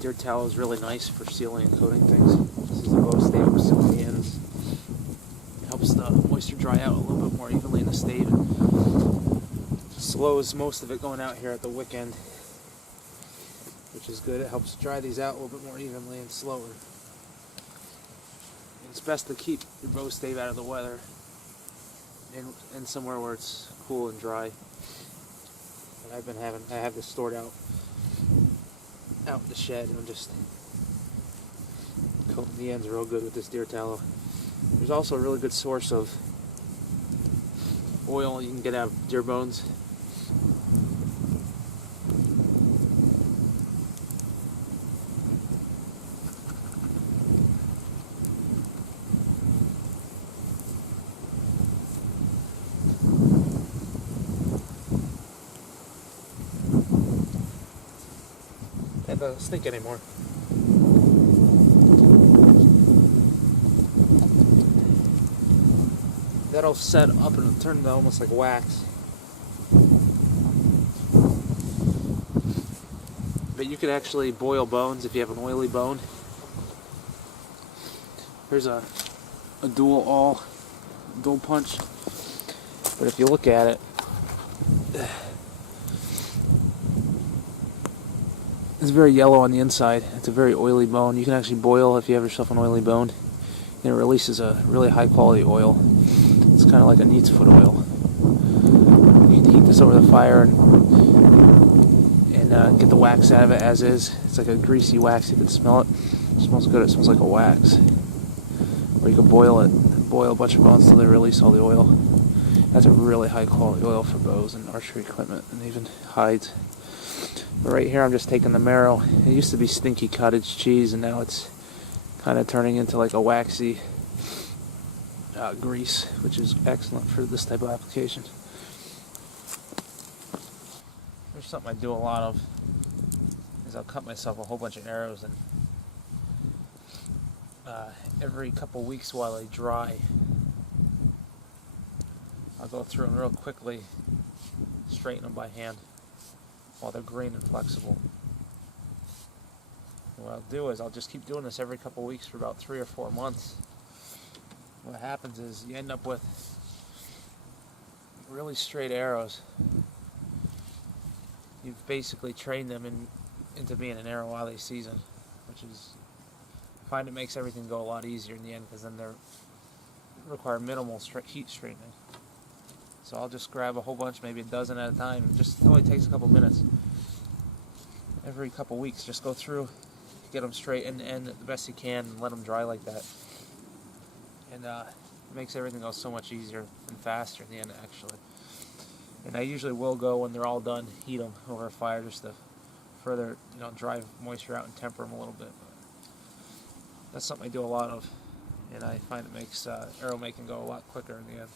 Deer tallow is really nice for sealing and coating things. This is a bow stave for sealing the ends. It helps the moisture dry out a little bit more evenly in the stave. Slows most of it going out here at the wick end, which is good. It helps dry these out a little bit more evenly and slower. It's best to keep your bow stave out of the weather and somewhere where it's cool and dry. But I have this stored out in the shed, and I'm just coating the ends real good with this deer tallow. There's also a really good source of oil you can get out of deer bones. It doesn't stink anymore. That'll set up and it'll turn to almost like wax. But you could actually boil bones if you have an oily bone. Here's a dual punch. But if you look at it, it's very yellow on the inside. It's a very oily bone. You can actually boil if you have yourself an oily bone, and it releases a really high quality oil. It's kind of like a neat's foot oil. You can heat this over the fire and get the wax out of it as is. It's like a greasy wax. You can smell it. It smells good. It smells like a wax. Or you can boil a bunch of bones until they release all the oil. That's a really high quality oil for bows and archery equipment and even hides. But right here I'm just taking the marrow. It used to be stinky cottage cheese, and now it's kind of turning into like a waxy grease, which is excellent for this type of application. There's something I do a lot of, is I'll cut myself a whole bunch of arrows, and every couple weeks while they dry, I'll go through them real quickly, straighten them by hand while they're green and flexible. And what I'll do is I'll just keep doing this every couple weeks for about 3 or 4 months. What happens is you end up with really straight arrows. You've basically trained them into being an arrow while they season, which is, I find it makes everything go a lot easier in the end, because then they require minimal heat straightening. So I'll just grab a whole bunch, maybe a dozen at a time, and it only takes a couple minutes. Every couple weeks, just go through, get them straight and the best you can, and let them dry like that. And it makes everything go so much easier and faster in the end, actually. And I usually will go, when they're all done, heat them over a fire just to further, dry moisture out and temper them a little bit. But that's something I do a lot of, and I find it makes arrow making go a lot quicker in the end.